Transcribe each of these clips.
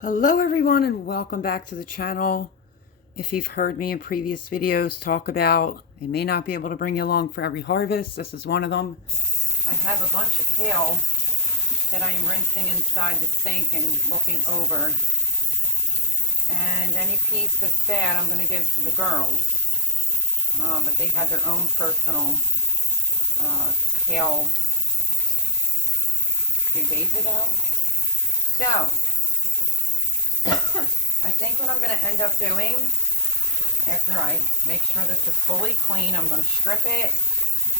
Hello everyone and welcome back to the channel. If you've heard me in previous videos talk about, I may not be able to bring you along for every harvest. This is one of them. I have a bunch of kale that I am rinsing inside the sink and looking over. And any piece that's bad I'm going to give to the girls. But they had their own personal kale 2 days ago. So, I think what I'm going to end up doing after I make sure this is fully clean, I'm going to strip it,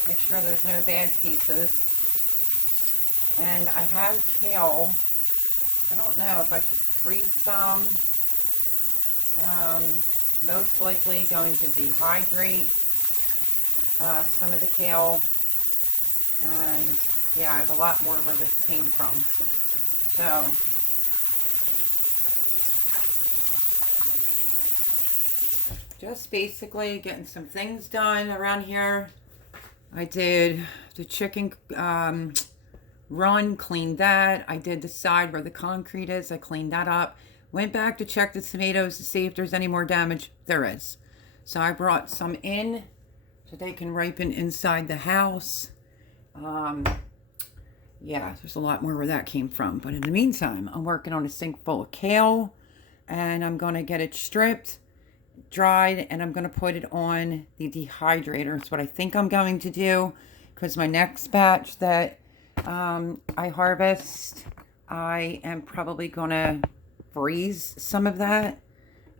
make sure there's no bad pieces. And I have kale. I don't know if I should freeze some. Most likely going to dehydrate some of the kale. And yeah, I have a lot more where this came from. So just basically getting some things done around here. I did the chicken run, cleaned that. I did the side where the concrete is. I cleaned that up. Went back to check the tomatoes to see if there's any more damage. There is. So I brought some in so they can ripen inside the house. Yeah, there's a lot more where that came from. But in the meantime, I'm working on a sink full of kale. And I'm going to get it stripped, dried, and I'm going to put it on the dehydrator. It's what I think I'm going to do, because my next batch that I harvest, I am probably going to freeze some of that,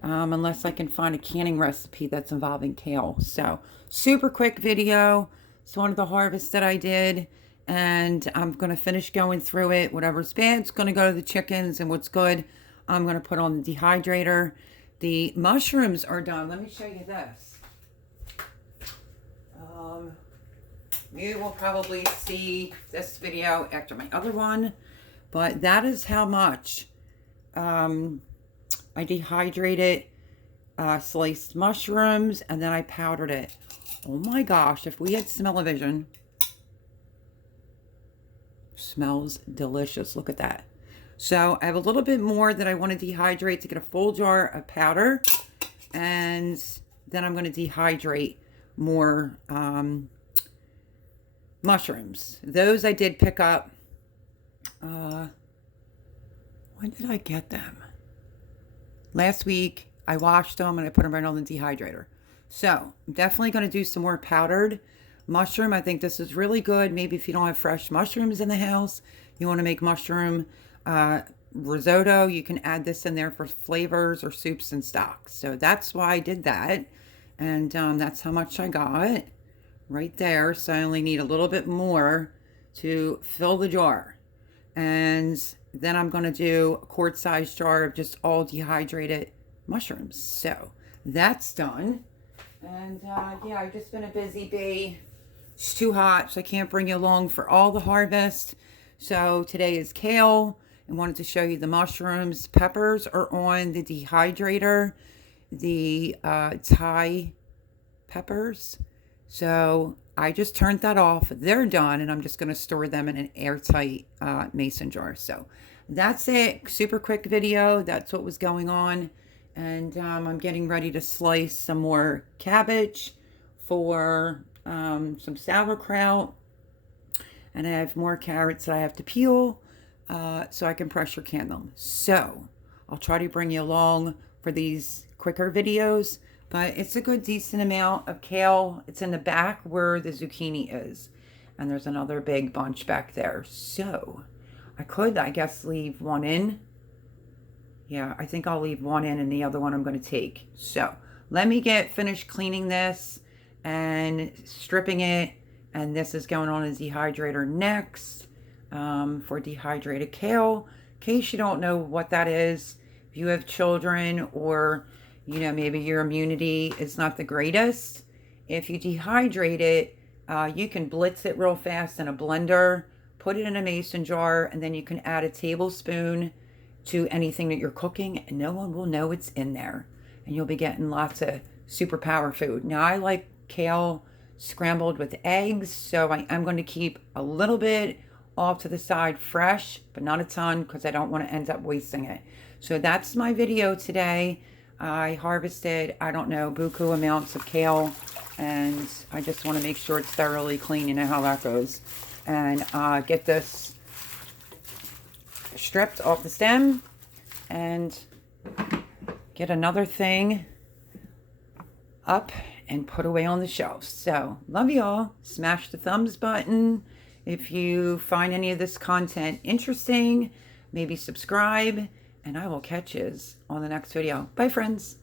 unless I can find a canning recipe that's involving kale. So super quick video. It's one of the harvests that I did, and I'm going to finish going through it. Whatever's bad is going to go to the chickens, and what's good I'm going to put on the dehydrator. The mushrooms are done. Let me show you this. You will probably see this video after my other one, but that is how much I dehydrated sliced mushrooms, and then I powdered it. Oh my gosh, if we had smell-o-vision. Smells delicious. Look at that. So I have a little bit more that I want to dehydrate to get a full jar of powder. And then I'm going to dehydrate more mushrooms. Those I did pick up. When did I get them? Last week. I washed them and I put them right on the dehydrator. So I'm definitely going to do some more powdered mushroom. I think this is really good. Maybe if you don't have fresh mushrooms in the house, you want to make mushroom risotto, you can add this in there for flavors or soups and stocks. So that's why I did that. And that's how much I got right there. So I only need a little bit more to fill the jar. And then I'm going to do a quart-sized jar of just all dehydrated mushrooms. So that's done. And yeah, I've just been a busy bee. It's too hot, so I can't bring you along for all the harvest. So today is kale. I wanted to show you the mushrooms. Peppers are on the dehydrator. The Thai peppers. So I just turned that off. They're done, and I'm just going to store them in an airtight mason jar. So that's it. Super quick video. That's what was going on. And I'm getting ready to slice some more cabbage for some sauerkraut. And I have more carrots that I have to peel so I can pressure can them. So I'll try to bring you along for these quicker videos. But it's a good decent amount of kale. It's in the back where the zucchini is. And there's another big bunch back there. So I could, I guess, leave one in. Yeah, I think I'll leave one in and the other one I'm going to take. So let me get finished cleaning this and stripping it. And this is going on a dehydrator next for dehydrated kale. In case you don't know what that is, if you have children or, you know, maybe your immunity is not the greatest, if you dehydrate it, you can blitz it real fast in a blender, put it in a mason jar, and then you can add a tablespoon to anything that you're cooking, and no one will know it's in there. And you'll be getting lots of superpower food. Now, I like kale scrambled with eggs, so I am going to keep a little bit off to the side fresh, but not a ton, because I don't want to end up wasting it. So that's my video today. I harvested, I don't know, buku amounts of kale, and I just want to make sure it's thoroughly clean. You know how that goes. And get this stripped off the stem and get another thing up and put away on the shelves. So, love y'all. Smash the thumbs button. If you find any of this content interesting, maybe subscribe, and I will catch yous on the next video. Bye, friends.